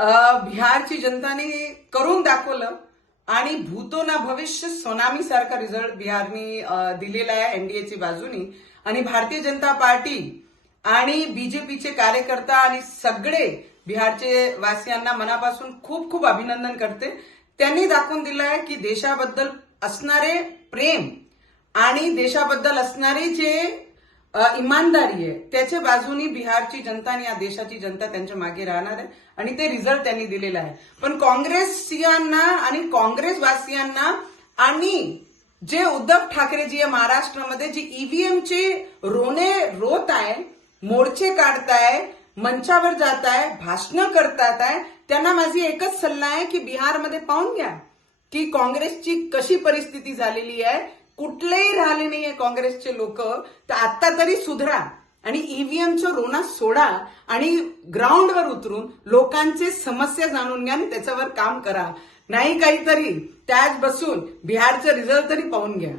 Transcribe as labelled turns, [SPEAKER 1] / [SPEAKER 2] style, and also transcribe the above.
[SPEAKER 1] बिहारची जनताने करून दाखवलं आणि भूतो ना भविष्य सोनामी सारखा रिझल्ट बिहारनी दिलेला आहे एनडीएची बाजूनी. आणि भारतीय जनता पार्टी आणि बीजेपीचे कार्यकर्ता आणि सगळे बिहारचे वासियांना मनापासून खूप खूप अभिनंदन करते. त्यांनी दाखवून दिलं आहे की देशाबद्दल असणारे प्रेम आणि देशाबद्दल असणारे जे इमानदारी आहे. त्याच्या बाजूनी बिहारची जनता आणि या देशाची जनता त्यांच्या मागे राहणार आहे आणि ते रिझल्ट त्यांनी दिलेला आहे. पण काँग्रेसियांना आणि काँग्रेसवासियांना आणि जे उद्धव ठाकरेजी आहे महाराष्ट्रामध्ये जी ईव्हीएमचे रोने रोत आहे मोर्चे काढताय मंचावर जात आहे भाषणं करतात आहे त्यांना माझी एकच सल्ला आहे की बिहारमध्ये पाहून घ्या की काँग्रेसची कशी परिस्थिती झालेली आहे कुठलेही राहिले नाहीये काँग्रेसचे लोक. तर आता तरी सुधरा आणि ईव्हीएमचं रोना सोडा आणि ग्राउंडवर उतरून लोकांचे समस्या जाणून घ्या आणि त्याच्यावर काम करा. नाही काहीतरी त्याच बसून बिहारचं रिझल्ट तरी पाहून घ्या.